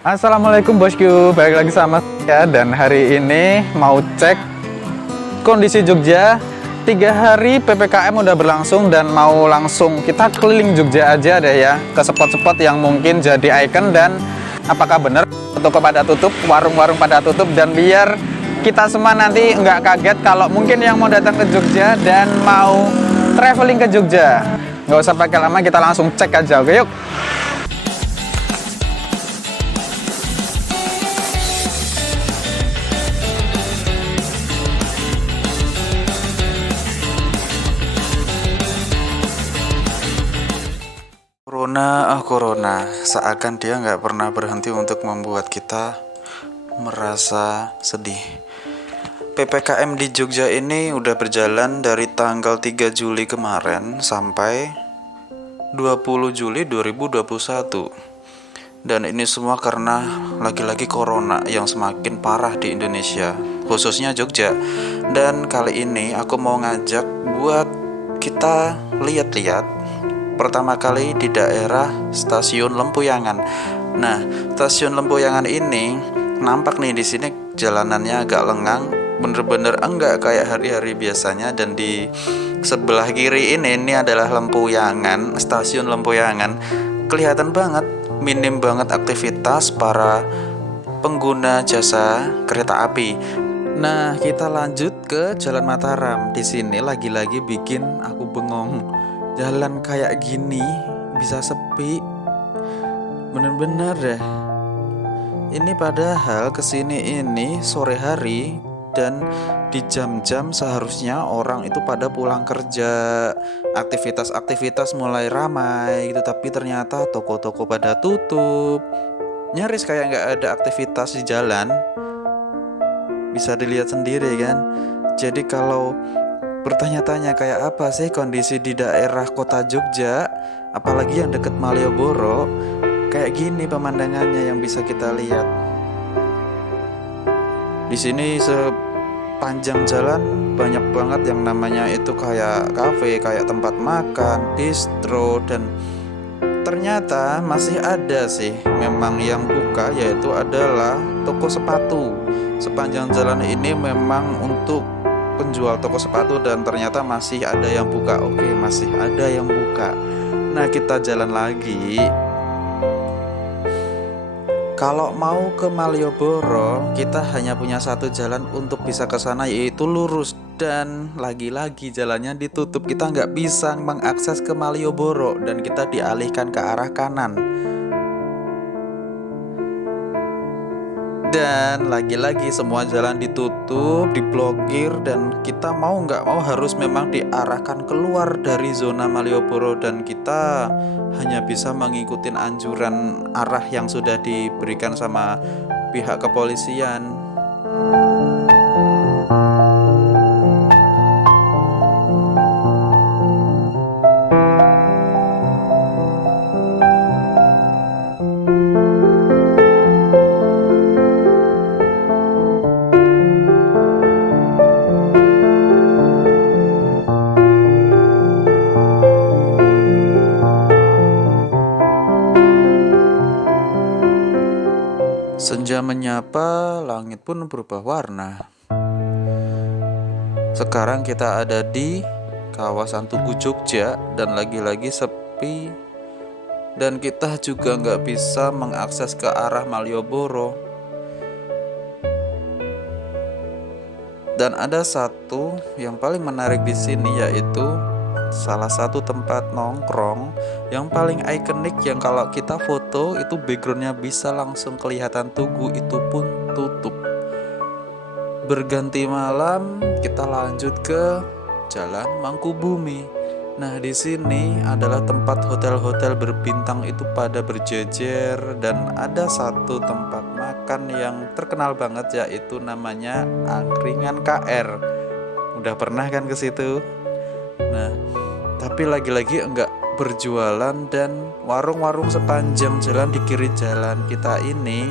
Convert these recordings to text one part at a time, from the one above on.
Assalamualaikum bosku, balik lagi sama saya dan hari ini mau cek kondisi Jogja. 3 hari PPKM udah berlangsung dan mau langsung kita keliling Jogja aja deh ya, ke spot-spot yang mungkin jadi ikon. Dan apakah benar toko pada tutup, warung-warung pada tutup, dan biar kita semua nanti nggak kaget kalau mungkin yang mau datang ke Jogja dan mau traveling ke Jogja. Nggak usah pakai lama, kita langsung cek aja, oke yuk. Corona, seakan dia nggak pernah berhenti untuk membuat kita merasa sedih. PPKM di Jogja ini udah berjalan dari tanggal 3 Juli kemarin sampai 20 Juli 2021. Dan ini semua karena lagi-lagi corona yang semakin parah di Indonesia, khususnya Jogja. Dan kali ini aku mau ngajak buat kita lihat-lihat pertama kali di daerah Stasiun Lempuyangan. Nah, Stasiun Lempuyangan ini nampak nih di sini jalanannya agak lengang, bener-bener enggak kayak hari-hari biasanya. Dan di sebelah kiri ini adalah Lempuyangan, Stasiun Lempuyangan. Kelihatan banget, minim banget aktivitas para pengguna jasa kereta api. Nah, kita lanjut ke Jalan Mataram. Di sini lagi-lagi bikin aku bengong. Jalan kayak gini bisa sepi, bener-bener deh. Ini padahal kesini ini sore hari dan di jam-jam seharusnya orang itu pada pulang kerja, aktivitas-aktivitas mulai ramai gitu. Tapi ternyata toko-toko pada tutup, nyaris kayak nggak ada aktivitas di jalan. Bisa dilihat sendiri kan. Jadi kalau bertanya-tanya kayak apa sih kondisi di daerah kota Jogja, apalagi yang deket Malioboro, kayak gini pemandangannya yang bisa kita lihat. Di sini sepanjang jalan banyak banget yang namanya itu kayak kafe, kayak tempat makan, distro, dan ternyata masih ada sih memang yang buka, yaitu adalah toko sepatu. Sepanjang jalan ini memang untuk penjual toko sepatu dan ternyata masih ada yang buka. Oke, masih ada yang buka. Nah, kita jalan lagi. Kalau mau ke Malioboro, kita hanya punya satu jalan untuk bisa ke sana, yaitu lurus. Dan lagi-lagi jalannya ditutup, kita nggak bisa mengakses ke Malioboro dan kita dialihkan ke arah kanan. Dan lagi-lagi semua jalan ditutup, diblokir, dan kita mau nggak mau harus memang diarahkan keluar dari zona Malioboro. Dan kita hanya bisa mengikuti anjuran arah yang sudah diberikan sama pihak kepolisian. Senja menyapa, langit pun berubah warna. Sekarang kita ada di kawasan Tugu Jogja dan lagi-lagi sepi. Dan kita juga nggak bisa mengakses ke arah Malioboro. Dan ada satu yang paling menarik di sini, yaitu salah satu tempat nongkrong yang paling ikonik, yang kalau kita foto itu backgroundnya bisa langsung kelihatan Tugu, itu pun tutup. Berganti malam kita lanjut ke Jalan Mangkubumi. Nah, di sini adalah tempat hotel-hotel berbintang itu pada berjejer, dan ada satu tempat makan yang terkenal banget, yaitu namanya Angkringan KR. Udah pernah kan ke situ? Nah, tapi lagi-lagi enggak berjualan, dan warung-warung sepanjang jalan di kiri jalan kita ini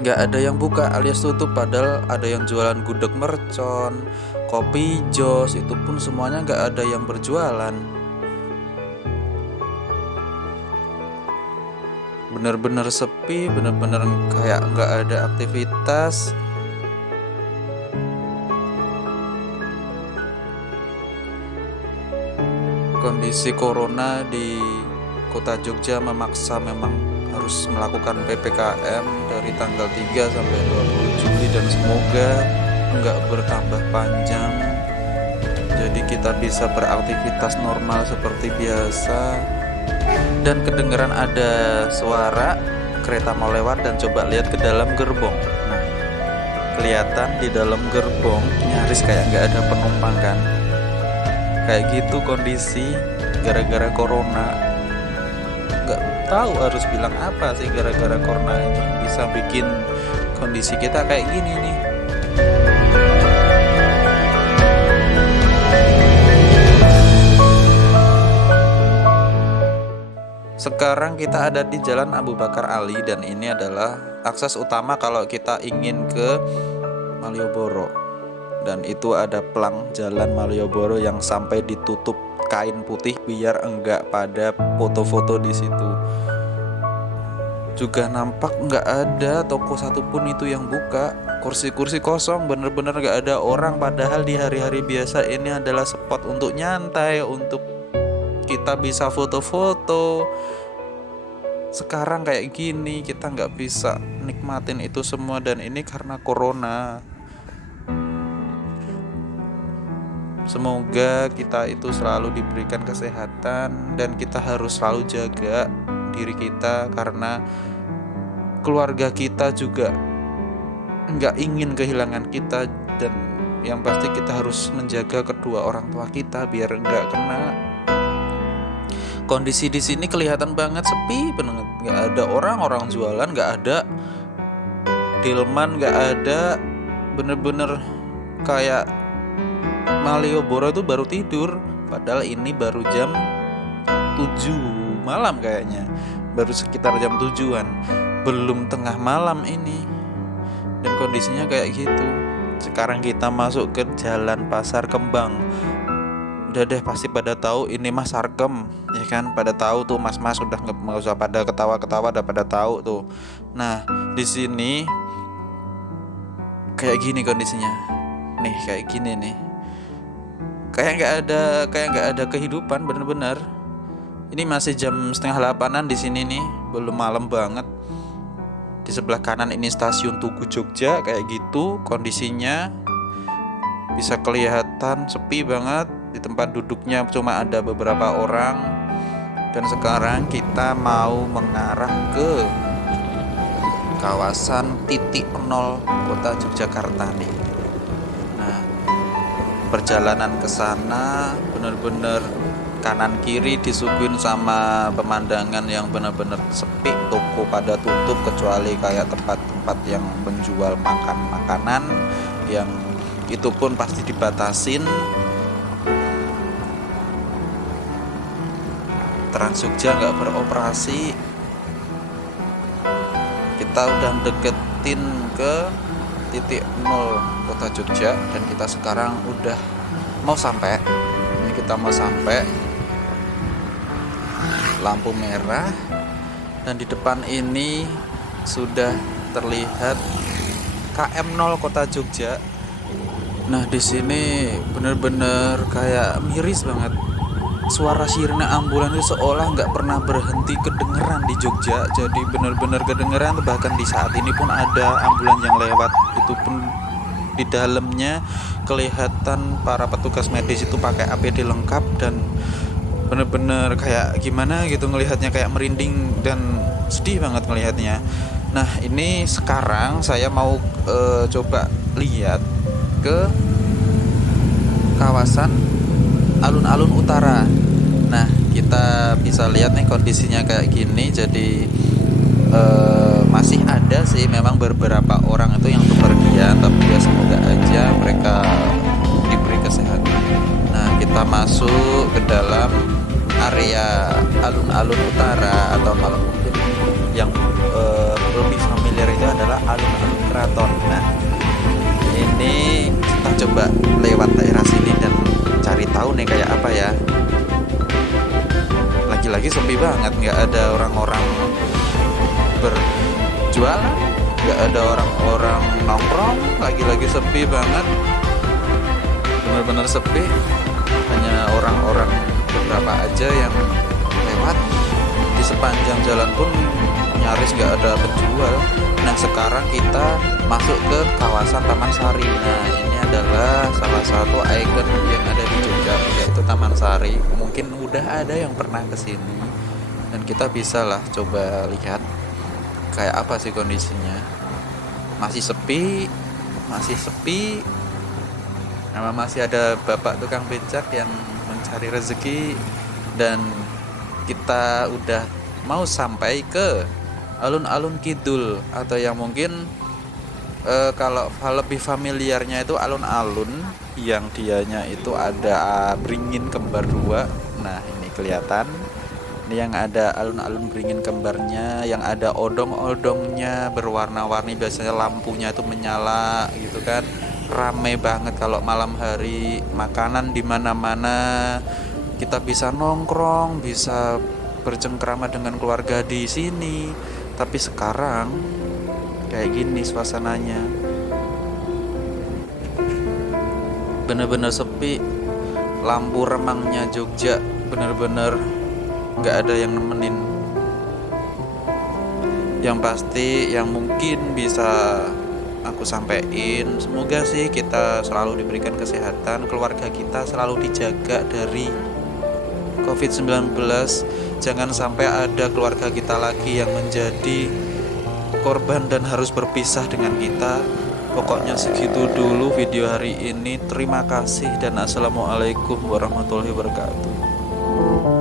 enggak ada yang buka alias tutup. Padahal ada yang jualan gudeg mercon, kopi jos, itu pun semuanya enggak ada yang berjualan. bener-bener sepi, bener-bener kayak nggak ada aktivitas. Kondisi corona di kota Jogja memaksa memang harus melakukan PPKM dari tanggal 3 sampai 20 Juli dan semoga nggak bertambah panjang. Jadi kita bisa beraktivitas normal seperti biasa. Dan kedengaran ada suara kereta mau lewat dan coba lihat ke dalam gerbong. Nah, kelihatan di dalam gerbong nyaris kayak nggak ada penumpang kan. Kayak gitu kondisi gara-gara corona. Nggak tahu harus bilang apa sih gara-gara corona ini bisa bikin kondisi kita kayak gini nih. Sekarang kita ada di Jalan Abu Bakar Ali dan ini adalah akses utama kalau kita ingin ke Malioboro. Dan itu ada pelang jalan Malioboro yang sampai ditutup kain putih biar enggak pada foto-foto di situ. Juga nampak enggak ada toko satupun itu yang buka. Kursi-kursi kosong, bener-bener enggak ada orang. Padahal di hari-hari biasa ini adalah spot untuk nyantai, untuk kita bisa foto-foto. Sekarang kayak gini kita nggak bisa nikmatin itu semua dan ini karena corona. Semoga kita itu selalu diberikan kesehatan dan kita harus selalu jaga diri kita karena keluarga kita juga nggak ingin kehilangan kita dan yang pasti kita harus menjaga kedua orang tua kita biar nggak kena. Kondisi di sini kelihatan banget sepi banget, nggak ada orang jualan, nggak ada delman, nggak ada, bener-bener kayak Malioboro itu baru tidur, padahal ini baru jam 7 malam kayaknya, baru sekitar jam 7-an, belum tengah malam ini, dan kondisinya kayak gitu. Sekarang kita masuk ke Jalan Pasar Kembang. Udah deh pasti pada tahu ini Mas Sarkem, ya kan? Pada tahu tuh mas-mas udah nggak usah pada ketawa-ketawa, udah pada tahu tuh. Nah di sini kayak gini kondisinya, nih kayak gini nih. Kayak nggak ada kehidupan bener-bener. Ini masih jam 7:30 di sini nih, belum malam banget. Di sebelah kanan ini stasiun Tugu Jogja kayak gitu kondisinya, bisa kelihatan sepi banget. Di tempat duduknya cuma ada beberapa orang. Dan sekarang kita mau mengarah ke kawasan titik 0 kota Yogyakarta nih. Nah, perjalanan ke sana bener-bener kanan kiri disuguhin sama pemandangan yang bener-bener sepi, toko pada tutup kecuali kayak tempat-tempat yang menjual makanan yang itu pun pasti dibatasin. Trans Jogja nggak beroperasi. Kita udah deketin ke titik 0 kota Jogja dan kita sekarang udah mau sampai. Ini kita mau sampai, lampu merah dan di depan ini sudah terlihat KM 0 kota Jogja. Nah di sini bener-bener kayak miris banget. Suara sirine ambulan itu seolah nggak pernah berhenti kedengeran di Jogja. Jadi benar-benar kedengeran, bahkan di saat ini pun ada ambulan yang lewat. Itu pun di dalamnya kelihatan para petugas medis itu pakai APD lengkap dan benar-benar kayak gimana gitu ngelihatnya, kayak merinding dan sedih banget ngelihatnya. Nah ini sekarang saya mau coba lihat ke kawasan alun-alun utara. Nah kita bisa lihat nih kondisinya kayak gini. Jadi masih ada sih memang beberapa orang itu yang bepergian, tapi ya semoga aja mereka diberi kesehatan. Nah kita masuk ke dalam area alun-alun utara atau kalau mungkin yang lebih familiar itu adalah alun-alun keraton. Nah ini kita coba lewat daerah sini dan cari tahu nih kayak apa ya. Lagi-lagi sepi banget, nggak ada orang-orang berjualan, nggak ada orang-orang nongkrong, lagi-lagi sepi banget, benar-benar sepi. Hanya orang-orang beberapa aja yang lewat. Di sepanjang jalan pun nyaris nggak ada penjual. Nah, sekarang kita masuk ke kawasan Taman Sari. Nah, ini adalah salah satu ikon yang ada di Jogja, yaitu Taman Sari. Mungkin udah ada yang pernah kesini, dan kita bisa lah coba lihat kayak apa sih kondisinya. Masih sepi, Nah, masih ada bapak tukang becak yang mencari rezeki, dan kita udah mau sampai ke alun-alun kidul, atau yang mungkin kalau lebih familiarnya itu alun-alun yang dianya itu ada beringin kembar 2. Nah, ini kelihatan. Ini yang ada alun-alun beringin kembarnya, yang ada odong-odongnya berwarna-warni, biasanya lampunya itu menyala gitu kan. Rame banget kalau malam hari, makanan di mana-mana. Kita bisa nongkrong, bisa bercengkrama dengan keluarga di sini. Tapi sekarang kayak gini suasananya, bener-bener sepi. Lampu remangnya Jogja bener-bener nggak ada yang nemenin. Yang pasti yang mungkin bisa aku sampein, semoga sih kita selalu diberikan kesehatan, keluarga kita selalu dijaga dari COVID-19. Jangan sampai ada keluarga kita lagi yang menjadi korban dan harus berpisah dengan kita. Pokoknya segitu dulu video hari ini. Terima kasih dan assalamualaikum warahmatullahi wabarakatuh.